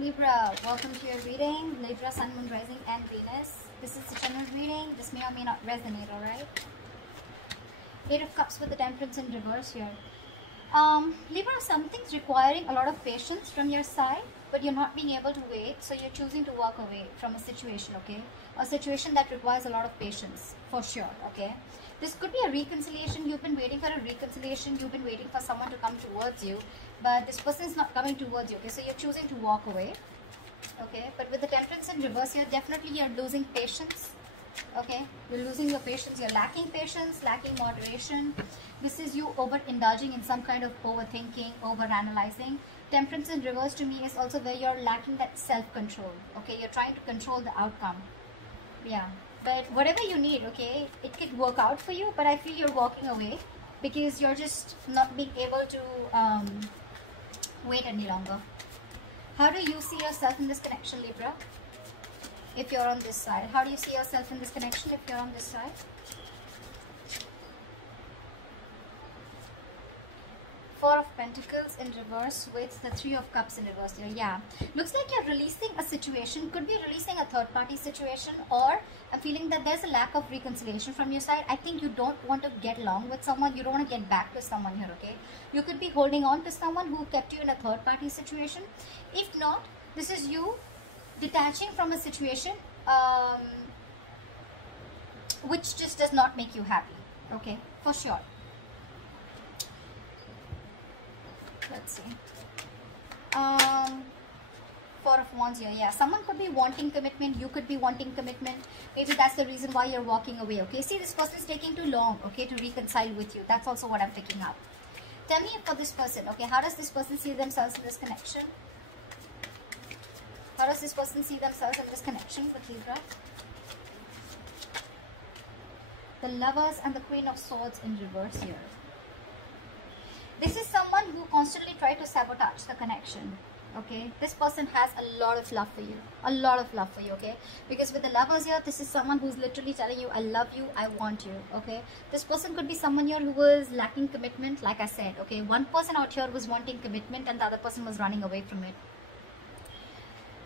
Libra, welcome to your reading. Libra, Sun, Moon, Rising, and Venus. This is a general reading. This may or may not resonate, alright? Eight of Cups with the Temperance in reverse here. Libra, something's requiring a lot of patience from your side, but you're not being able to wait, so you're choosing to walk away from a situation, okay? A situation that requires a lot of patience, for sure, okay? This could be a reconciliation. You've been waiting for a reconciliation. You've been waiting for someone to come towards you, but this person is not coming towards you, okay? So you're choosing to walk away, okay? But with the Temperance in reverse here, definitely you're losing patience, okay? You're losing your patience. You're lacking patience, lacking moderation. This is you overindulging in some kind of overthinking, overanalyzing. Temperance in reverse to me is also where you're lacking that self-control, okay? You're trying to control the outcome, yeah. But whatever you need, okay, it could work out for you, but I feel you're walking away because you're just not being able to wait any longer. How do you see yourself in this connection, Libra? If you're on this side, how do you see yourself in this connection if you're on this side? Four of Pentacles in reverse with the Three of Cups in reverse here. Yeah, looks like you're releasing a situation. Could be releasing a third party situation, or I'm feeling that there's a lack of reconciliation from your side. I think you don't want to get along with someone. You don't want to get back to someone here, okay? You could be holding on to someone who kept you in a third party situation. If not, this is you detaching from a situation which just does not make you happy, okay? For sure. Let's see. Four of Wands here. Yeah, someone could be wanting commitment. You could be wanting commitment. Maybe that's the reason why you're walking away, okay? See, this person is taking too long, okay, to reconcile with you. That's also what I'm picking up. Tell me for this person, okay, how does this person see themselves in this connection? How does this person see themselves in this connection with Libra? The Lovers and the Queen of Swords in reverse here. This is someone who constantly tries to sabotage the connection, okay? This person has a lot of love for you. A lot of love for you, okay? Because with the Lovers here, this is someone who's literally telling you, I love you, I want you, okay? This person could be someone here who was lacking commitment, like I said, okay? One person out here was wanting commitment and the other person was running away from it.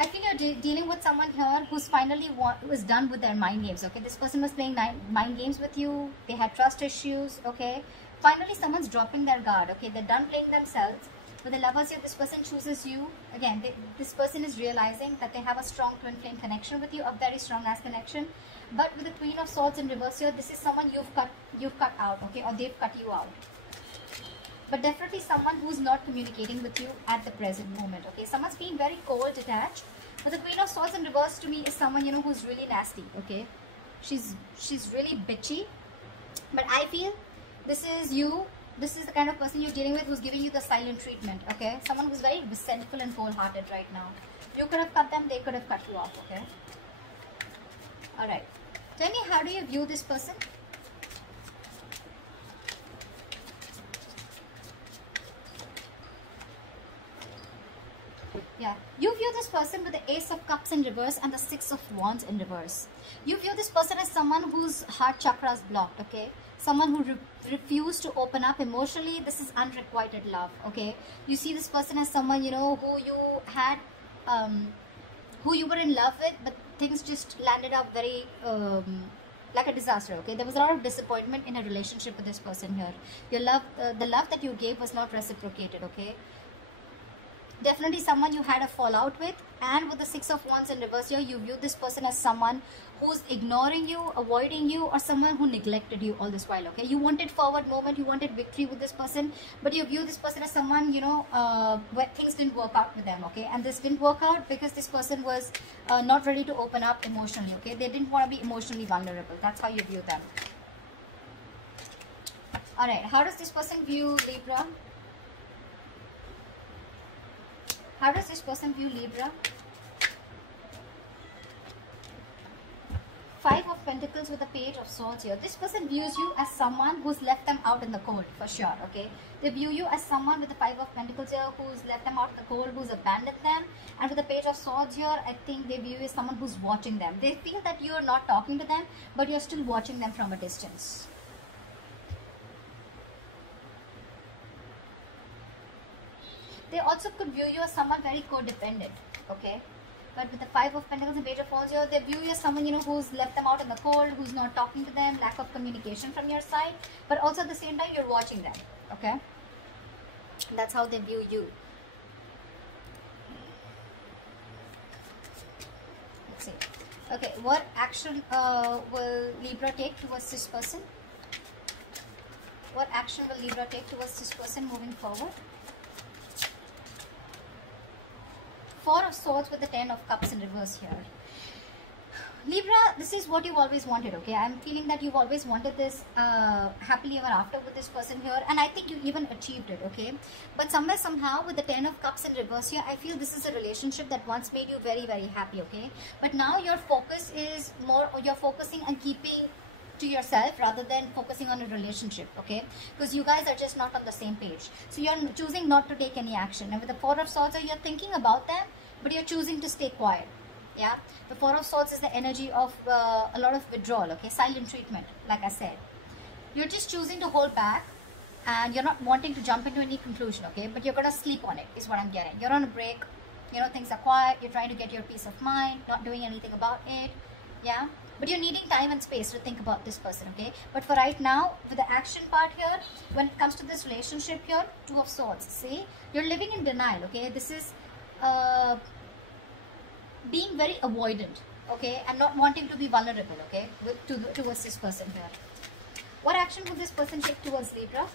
I feel you're dealing with someone here who's finally was done with their mind games, okay? This person was playing mind games with you. They had trust issues, okay? Finally, someone's dropping their guard, okay? They're done playing themselves. With the Lovers here, this person chooses you. Again, this person is realizing that they have a strong twin flame connection with you, a very strong ass connection. But with the Queen of Swords in reverse here, this is someone you've cut out, okay? Or they've cut you out. But definitely someone who's not communicating with you at the present moment, okay? Someone's being very cold, detached. But the Queen of Swords in reverse to me is someone, you know, who's really nasty, okay? She's really bitchy. But I feel this is you. This is the kind of person you're dealing with who's giving you the silent treatment, okay? Someone who's very resentful and cold-hearted right now. You could have cut them, they could have cut you off, okay? Alright. Tell me, how do you view this person? Yeah, you view this person with the Ace of Cups in reverse and the Six of Wands in reverse. You view this person as someone whose heart chakra is blocked, okay? Someone who refused to open up emotionally. This is unrequited love, okay? You see this person as someone, you know, who you had, who you were in love with, but things just landed up very, like a disaster, okay? There was a lot of disappointment in a relationship with this person here. Your love, the love that you gave was not reciprocated, okay? Definitely someone you had a fallout with. And with the Six of Wands in reverse here, you view this person as someone who's ignoring you, avoiding you, or someone who neglected you all this while, okay? You wanted forward movement, you wanted victory with this person, but you view this person as someone, you know, where things didn't work out with them, okay? And this didn't work out because this person was not ready to open up emotionally, okay? They didn't want to be emotionally vulnerable. That's how you view them. Alright, how does this person view Libra? How does this person view Libra? Five of Pentacles with the Page of Swords here. This person views you as someone who's left them out in the cold, for sure, okay? They view you as someone with the Five of Pentacles here who's left them out in the cold, who's abandoned them. And with the Page of Swords here, I think they view you as someone who's watching them. They feel that you're not talking to them, but you're still watching them from a distance. They also could view you as someone very codependent, okay? But with the Five of Pentacles and Page of Wands here, they view you as someone, you know, who's left them out in the cold, who's not talking to them, lack of communication from your side. But also at the same time, you're watching them, okay? That's how they view you. Let's see. Okay, what action will Libra take towards this person? What action will Libra take towards this person moving forward? Four of Swords with the Ten of Cups in reverse here. Libra, this is what you've always wanted, okay? I'm feeling that you've always wanted this happily ever after with this person here, and I think you even achieved it, okay? But somewhere, somehow, with the Ten of Cups in reverse here, I feel this is a relationship that once made you very, very happy, okay? But now your focus is more, you're focusing on keeping to yourself rather than focusing on a relationship, okay? Because you guys are just not on the same page. So you're choosing not to take any action. And with the Four of Swords, you're thinking about them, but you're choosing to stay quiet. Yeah, the Four of Swords is the energy of a lot of withdrawal, okay? Silent treatment, like I said. You're just choosing to hold back, and you're not wanting to jump into any conclusion, okay? But you're going to sleep on it, is what I'm getting. You're on a break, you know, things are quiet, you're trying to get your peace of mind, not doing anything about it, yeah? But you're needing time and space to think about this person, okay? But for right now, with the action part here, when it comes to this relationship here, Two of Swords, see? You're living in denial, okay? This is being very avoidant, okay, and not wanting to be vulnerable, okay, towards this person here. What action would this person take towards Libra?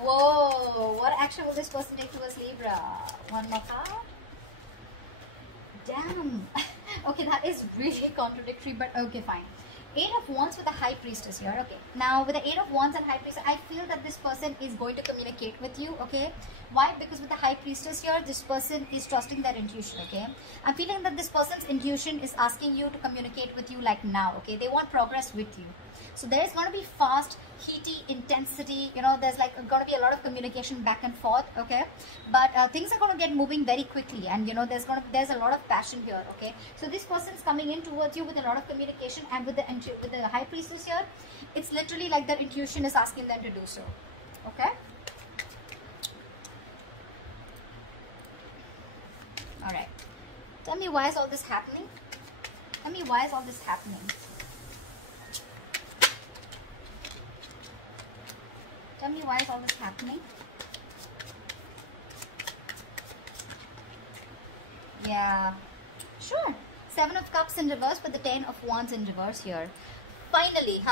Whoa, what action will this person take towards Libra? One more card. Damn. Okay, that is really contradictory, but okay, fine. Eight of Wands with the High Priestess here, okay. Now, with the Eight of Wands and High Priestess, I feel that this person is going to communicate with you, okay. Why? Because with the High Priestess here, this person is trusting their intuition, okay. I'm feeling that this person's intuition is asking you to communicate with you like now, okay. They want progress with you. So there is going to be fast, heaty, intensity, you know, there's like going to be a lot of communication back and forth, okay. But things are going to get moving very quickly, and you know, there's a lot of passion here, okay. So this person's coming in towards you with a lot of communication, and with the High Priestess here, it's literally like their intuition is asking them to do so, okay. All right. Tell me, why is all this happening? Tell me, why is all this happening? Tell me, why is all this happening? Yeah, sure. Seven of Cups in reverse with the Ten of Wands in reverse here. Finally,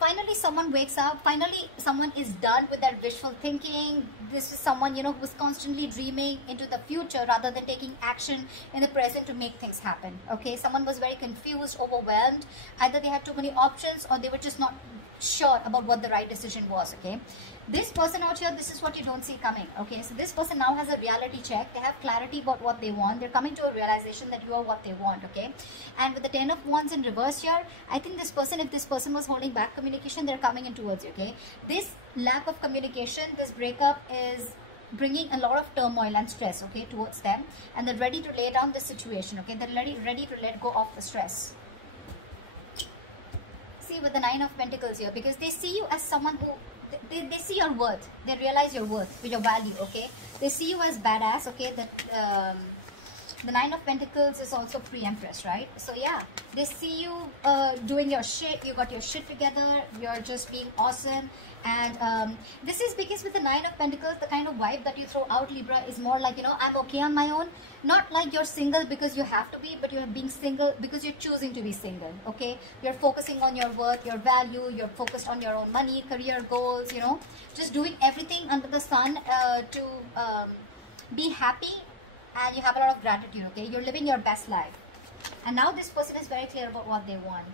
finally someone wakes up. Finally someone is done with that wishful thinking. This is someone, you know, who's constantly dreaming into the future rather than taking action in the present to make things happen, okay. Someone was very confused, overwhelmed. Either they had too many options, or they were just not sure about what the right decision was, okay. This person out here, this is what you don't see coming, okay. So this person now has a reality check. They have clarity about what they want. They're coming to a realization that you are what they want, okay. And with the Ten of Wands in reverse here, I think this person, if this person was holding back communication, they're coming in towards you, okay. This lack of communication, this breakup is bringing a lot of turmoil and stress, okay, towards them, and they're ready to lay down the situation, okay. They're ready to let go of the stress. See, with the Nine of Pentacles here, because they see you as someone who they see your worth. They realize your worth, with your value, okay. They see you as badass, okay. That the Nine of Pentacles is also pre-Empress, right? So yeah, they see you doing your shit. You got your shit together. You're just being awesome. And this is because with the Nine of Pentacles, the kind of vibe that you throw out, Libra, is more like, you know, I'm okay on my own. Not like you're single because you have to be, but you're being single because you're choosing to be single, okay. You're focusing on your worth, your value. You're focused on your own money, career goals, you know, just doing everything under the sun to be happy. And you have a lot of gratitude, okay. You're living your best life. And now this person is very clear about what they want.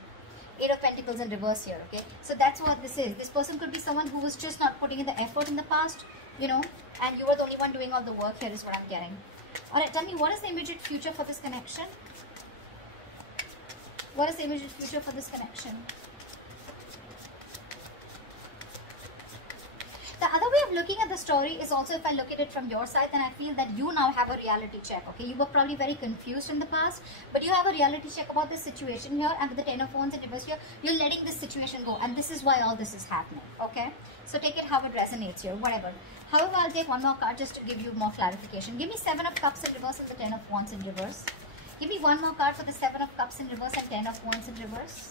Eight of Pentacles in reverse here, okay. So that's what this is. This person could be someone who was just not putting in the effort in the past, you know, and you were the only one doing all the work here, is what I'm getting. Alright, tell me, what is the immediate future for this connection? What is the immediate future for this connection? The other way I'm looking at the story is also, if I look at it from your side, then I feel that you now have a reality check. Okay, you were probably very confused in the past, but you have a reality check about this situation here, and with the 10 of Wands in reverse here, you're letting this situation go, and this is why all this is happening. Okay, so take it how it resonates here, whatever. However, I'll take one more card just to give you more clarification. Give me 7 of Cups in reverse and the 10 of Wands in reverse. Give me one more card for the 7 of Cups in reverse and 10 of Wands in reverse.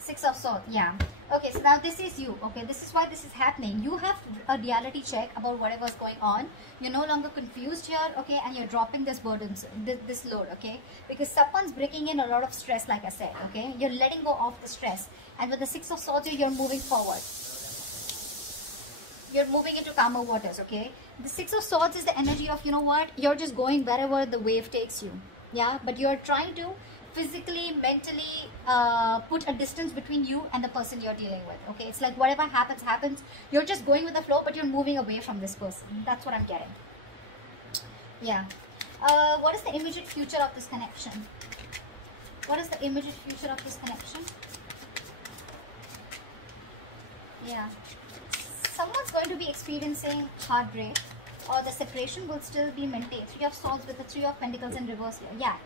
Six of Swords, yeah. Okay, so now this is you. Okay, this is why this is happening. You have a reality check about whatever's going on. You're no longer confused here, okay, and you're dropping this burden, this load, okay, because someone's bringing in a lot of stress, like I said, okay. You're letting go of the stress, and with the Six of Swords, you're moving forward. You're moving into calmer waters, okay. The Six of Swords is the energy of, you know what, you're just going wherever the wave takes you, yeah, but you're trying to physically, mentally put a distance between you and the person you're dealing with. Okay, it's like whatever happens, happens. You're just going with the flow, but you're moving away from this person. That's what I'm getting. Yeah. What is the immediate future of this connection? What is the immediate future of this connection? Yeah. Someone's going to be experiencing heartbreak, or the separation will still be maintained. 3 of Swords with the 3 of Pentacles in reverse here. Yeah.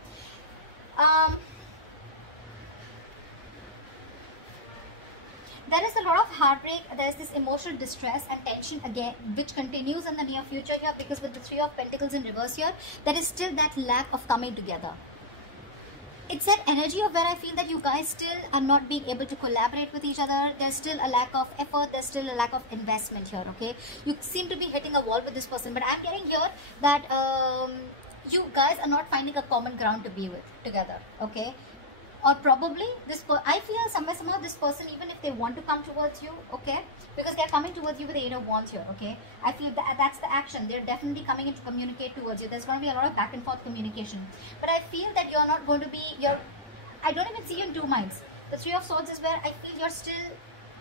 There is a lot of heartbreak, there is this emotional distress and tension again, which continues in the near future here, because with the 3 of Pentacles in reverse here, there is still that lack of coming together. It's that energy of where I feel that you guys still are not being able to collaborate with each other. There's still a lack of effort, there's still a lack of investment here, okay? You seem to be hitting a wall with this person, but I'm getting here that you guys are not finding a common ground to be with together, okay? Or probably I feel somehow this person, even if they want to come towards you, okay, because they're coming towards you with the 8 of Wands here, okay, I feel that that's the action. They're definitely coming in to communicate towards you. There's going to be a lot of back and forth communication, but I feel that you're not going to be, I don't even see you in two minds. The 3 of Swords is where I feel you're still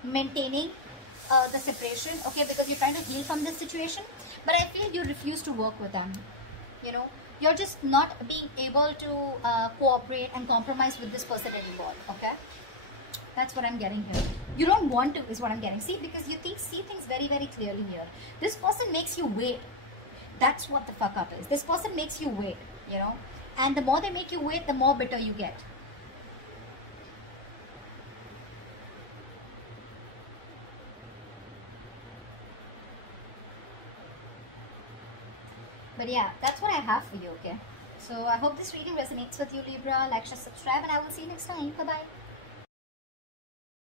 maintaining the separation, okay, because you're trying to heal from this situation, but I feel you refuse to work with them, you know. You're just not being able to cooperate and compromise with this person anymore, okay? That's what I'm getting here. You don't want to, is what I'm getting. See, because you see things very, very clearly here. This person makes you wait. That's what the fuck up is. This person makes you wait, you know? And the more they make you wait, the more bitter you get. But yeah, that's what I have for you, okay? So I hope this reading resonates with you, Libra. Like, share, subscribe, and I will see you next time. Bye-bye.